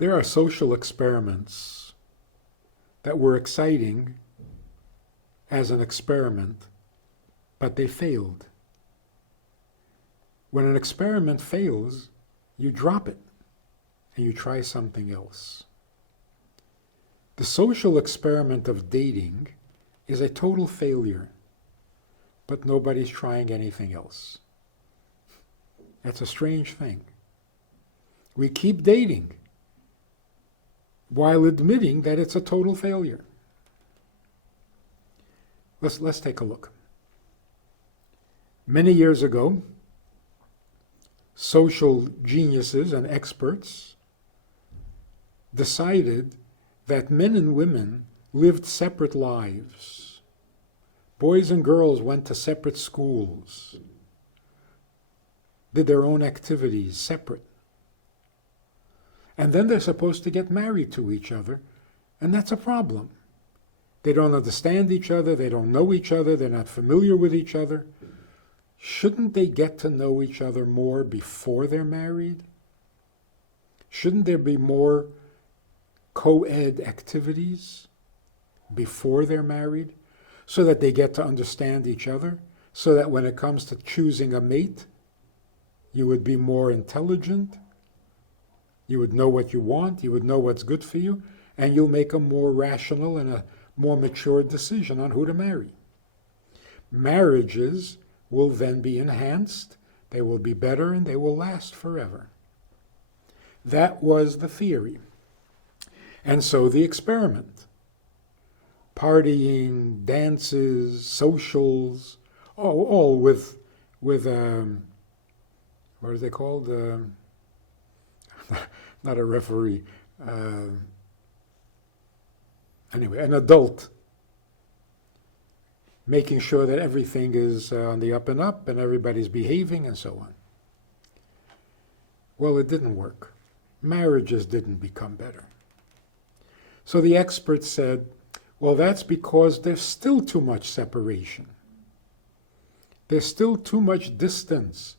There are social experiments that were exciting as an experiment, but they failed. When an experiment fails, you drop it and you try something else. The social experiment of dating is a total failure, but nobody's trying anything else. That's a strange thing. We keep dating while admitting that it's a total failure. Let's take a look. Many years ago, social geniuses and experts decided that men and women lived separate lives. Boys and girls went to separate schools, did their own activities separate. And then they're supposed to get married to each other, and that's a problem. They don't understand each other, they don't know each other, they're not familiar with each other. Shouldn't they get to know each other more before they're married? Shouldn't there be more co-ed activities before they're married, so that they get to understand each other, so that when it comes to choosing a mate, you would be more intelligent, you would know what you want, you would know what's good for you, and you'll make a more rational and a more mature decision on who to marry. Marriages will then be enhanced, they will be better, and they will last forever. That was the theory. And so the experiment. Partying, dances, socials, all with what are they called? Not a referee. Anyway, an adult, making sure that everything is on the up and up and everybody's behaving and so on. Well, it didn't work. Marriages didn't become better. So the experts said, well, that's because there's still too much separation. There's still too much distance.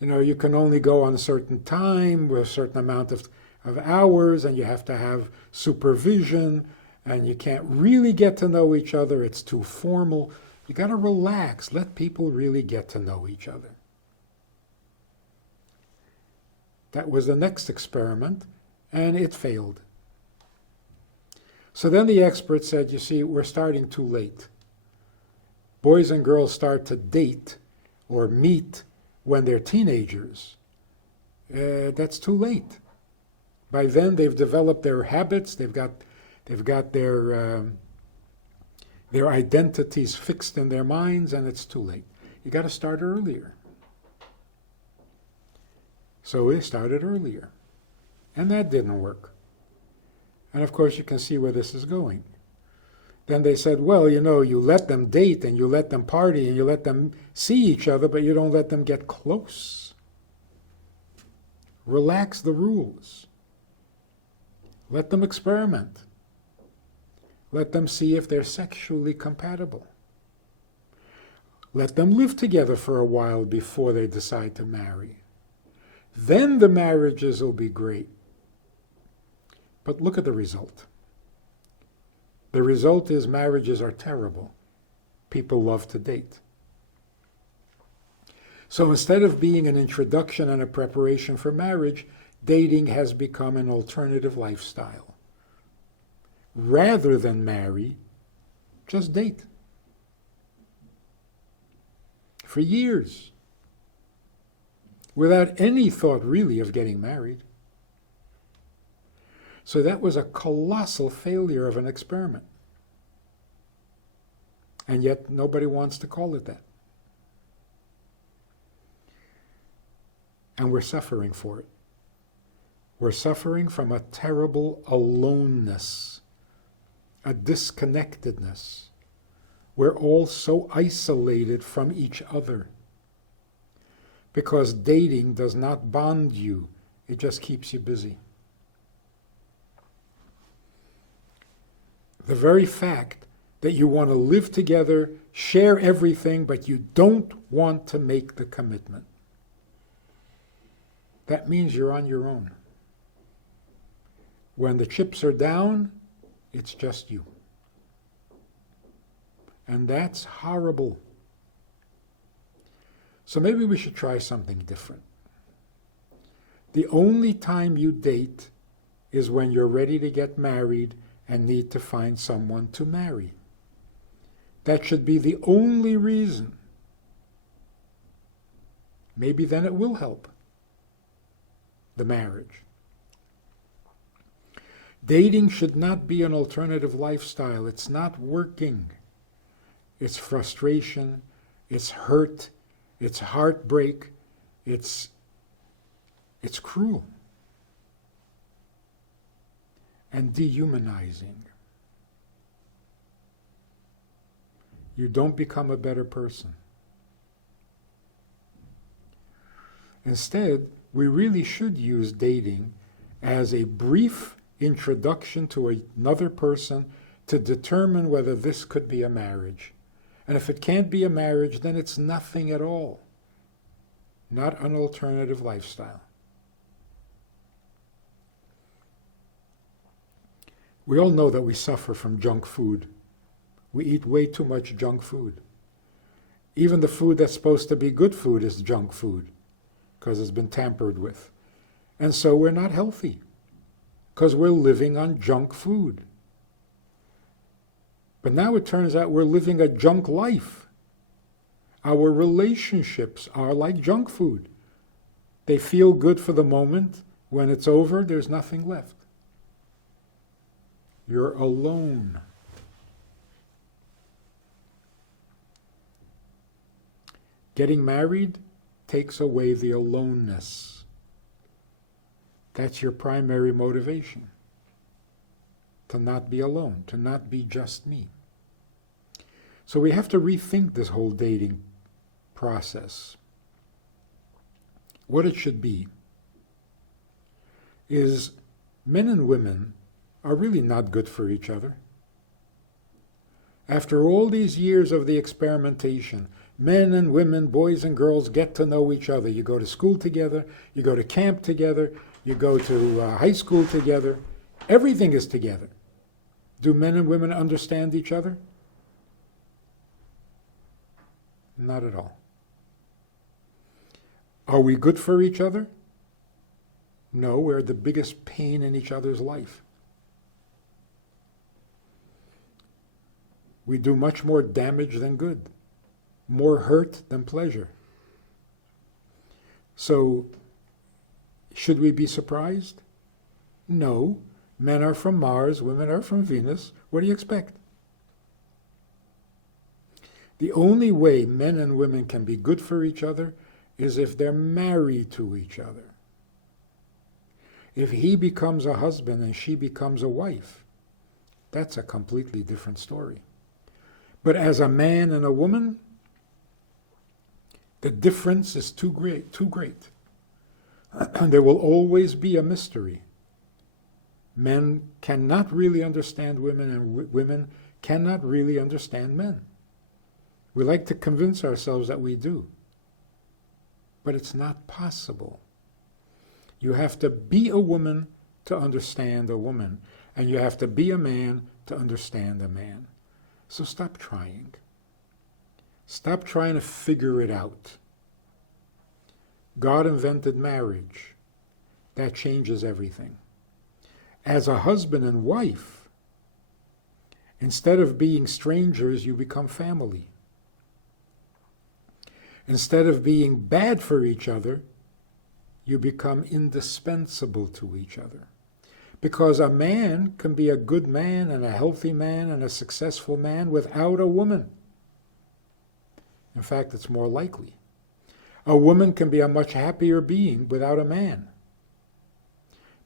You know, you can only go on a certain time with a certain amount of hours, and you have to have supervision, and you can't really get to know each other. It's too formal. You got to relax. Let people really get to know each other. That was the next experiment, and it failed. So then the experts said, you see, we're starting too late. Boys and girls start to date or meet when they're teenagers. That's too late. By then they've developed their habits, they've got their identities fixed in their minds, and it's too late. You got to start earlier. So they started earlier, and that didn't work. And of course you can see where this is going. Then they said, well, you know, you let them date and you let them party and you let them see each other, but you don't let them get close. Relax the rules. Let them experiment. Let them see if they're sexually compatible. Let them live together for a while before they decide to marry. Then the marriages will be great. But look at the result. The result is marriages are terrible. People love to date. So instead of being an introduction and a preparation for marriage, dating has become an alternative lifestyle. Rather than marry, just date. For years. Without any thought really of getting married. So that was a colossal failure of an experiment. And yet nobody wants to call it that. And we're suffering for it. We're suffering from a terrible aloneness, a disconnectedness. We're all so isolated from each other. Because dating does not bond you, it just keeps you busy. The very fact that you want to live together, share everything, but you don't want to make the commitment. That means you're on your own. When the chips are down, it's just you. And that's horrible. So maybe we should try something different. The only time you date is when you're ready to get married and need to find someone to marry. That should be the only reason. Maybe then it will help the marriage. Dating should not be an alternative lifestyle. It's not working. It's frustration, it's hurt, it's heartbreak, it's cruel and dehumanizing. You don't become a better person. Instead, we really should use dating as a brief introduction to another person to determine whether this could be a marriage. And if it can't be a marriage, then it's nothing at all. Not an alternative lifestyle. We all know that we suffer from junk food. We eat way too much junk food. Even the food that's supposed to be good food is junk food because it's been tampered with. And so we're not healthy because we're living on junk food. But now it turns out we're living a junk life. Our relationships are like junk food. They feel good for the moment. When it's over, there's nothing left. You're alone. Getting married takes away the aloneness. That's your primary motivation. To not be alone, to not be just me. So we have to rethink this whole dating process. What it should be is men and women are really not good for each other. After all these years of the experimentation, men and women, boys and girls get to know each other. You go to school together, you go to camp together, you go to high school together. Everything is together. Do men and women understand each other? Not at all. Are we good for each other? No, we're the biggest pain in each other's life. We do much more damage than good, more hurt than pleasure. So, should we be surprised? No. Men are from Mars, women are from Venus. What do you expect? The only way men and women can be good for each other is if they're married to each other. If he becomes a husband and she becomes a wife, that's a completely different story. But as a man and a woman, the difference is too great, too great. There will always be a mystery. Men cannot really understand women, and women cannot really understand men. We like to convince ourselves that we do. But it's not possible. You have to be a woman to understand a woman, and you have to be a man to understand a man. So stop trying. Stop trying to figure it out. God invented marriage. That changes everything. As a husband and wife, instead of being strangers, you become family. Instead of being bad for each other, you become indispensable to each other. Because a man can be a good man and a healthy man and a successful man without a woman. In fact, it's more likely. A woman can be a much happier being without a man.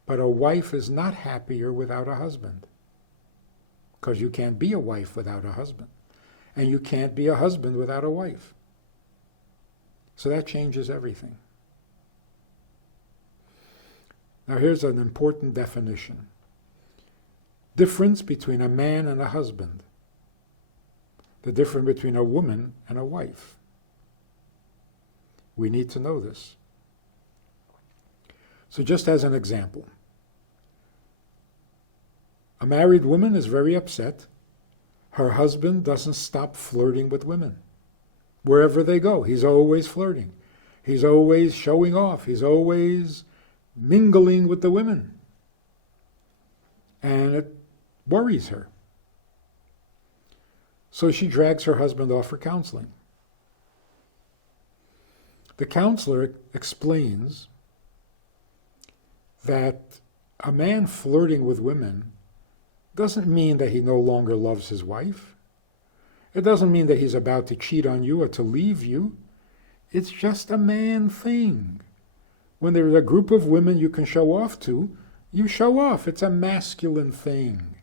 But a wife is not happier without a husband. Because you can't be a wife without a husband. And you can't be a husband without a wife. So that changes everything. Now here's an important definition. Difference between a man and a husband. The difference between a woman and a wife. We need to know this. So just as an example, A married woman is very upset. Her husband doesn't stop flirting with women. Wherever they go, he's always flirting. He's always showing off. He's always mingling with the women. And it worries her. So she drags her husband off for counseling. The counselor explains that a man flirting with women doesn't mean that he no longer loves his wife. It doesn't mean that he's about to cheat on you or to leave you. It's just a man thing. When there's a group of women you can show off to, you show off. It's a masculine thing.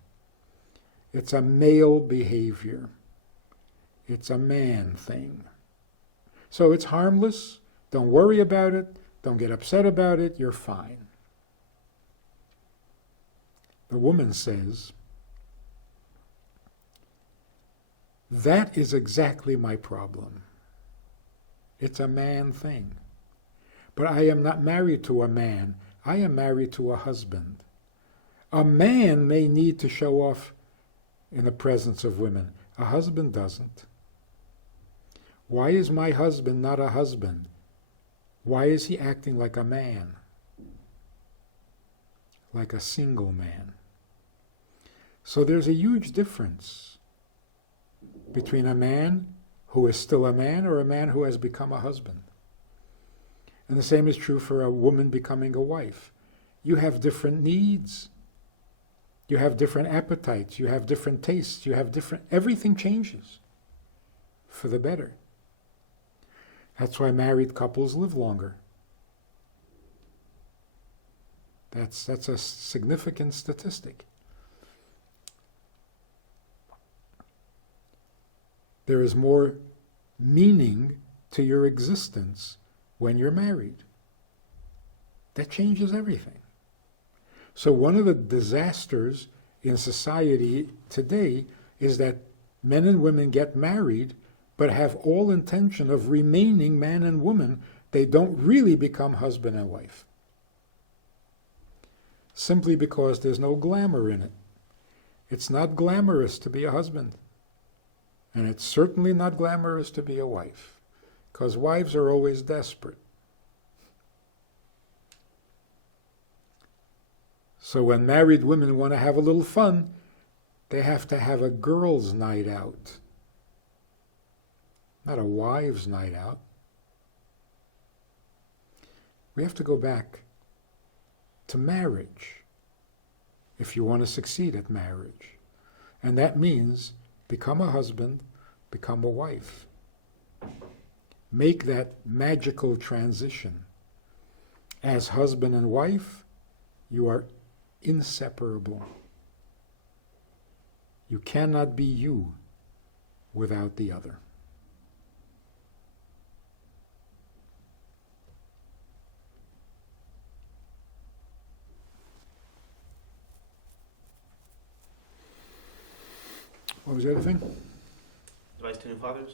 It's a male behavior. It's a man thing. So it's harmless. Don't worry about it. Don't get upset about it. You're fine. The woman says, that is exactly my problem. It's a man thing. But I am not married to a man. I am married to a husband. A man may need to show off in the presence of women. A husband doesn't. Why is my husband not a husband? Why is he acting like a man? Like a single man. So there's a huge difference between a man who is still a man or a man who has become a husband. And the same is true for a woman becoming a wife. You have different needs. You have different appetites. You have different tastes. You have different... Everything changes for the better. That's why married couples live longer. That's a significant statistic. There is more meaning to your existence when you're married. That changes everything. So one of the disasters in society today is that men and women get married but have all intention of remaining man and woman. They don't really become husband and wife. Simply because there's no glamour in it. It's not glamorous to be a husband. And it's certainly not glamorous to be a wife. Because wives are always desperate. So when married women want to have a little fun, they have to have a girls' night out. Not a wives' night out. We have to go back to marriage if you want to succeed at marriage. And that means become a husband, become a wife. Make that magical transition. As husband and wife, you are inseparable. You cannot be you without the other. What was the other thing? Advice to new fathers?